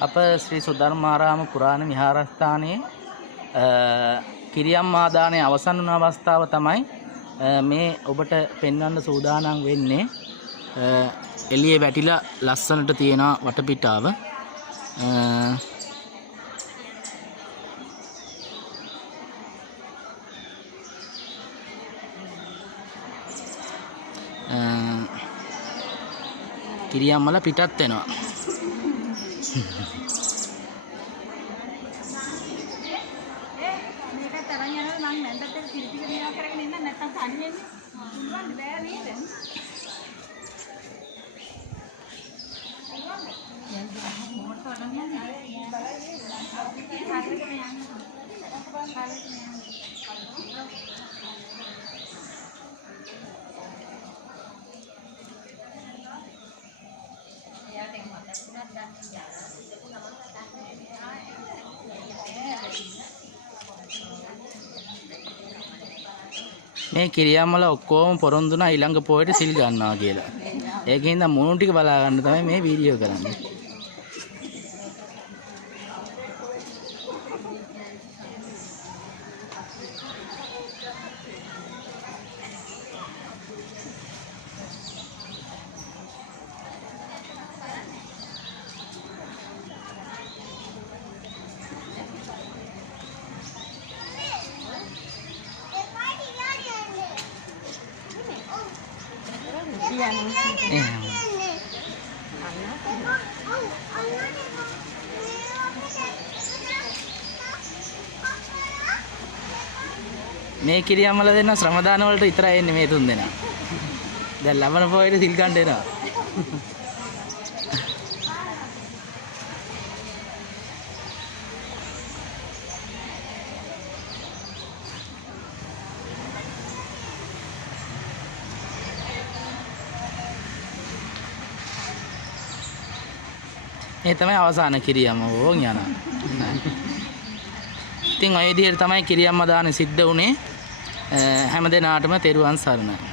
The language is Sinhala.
අප ශ්‍රී සුධර්මාරාම පුරාණ විහාරස්ථානයේ කිරියම්මා දානයේ අවසන් වන අවස්ථාව තමයි මේ ඔබට පෙන්වන්න සූදානම් වෙන්නේ. එළියේ වැටිලා ලස්සනට තියෙන වටපිටාව. කිරියම්මල පිටත් වෙනවා. මේ කිරියම්මල ඔක්කොම පොරොන්දුනා ඊළඟ පොයට සිල් ගන්නවා කියලා. ඒකෙන්ද මුණු ටික බලා ගන්න තමයි මේ වීඩියෝ කරන්නේ. මේ කිරියම්මල දෙන්න ශ්‍රමදාන වලට විතරයි එන්නේ මේ තුන් දෙනා. දැන් ලබන පොයේ සිල් ගන්න එනවා. මේ තමයි අවසාන කිරියම්ම ඕන් යනවා. ඉතින් ඔය විදිහට තමයි කිරියම්ම දාන සිද්ධ වුණේ. හැම දිනාටම තෙරුවන් සරණයි.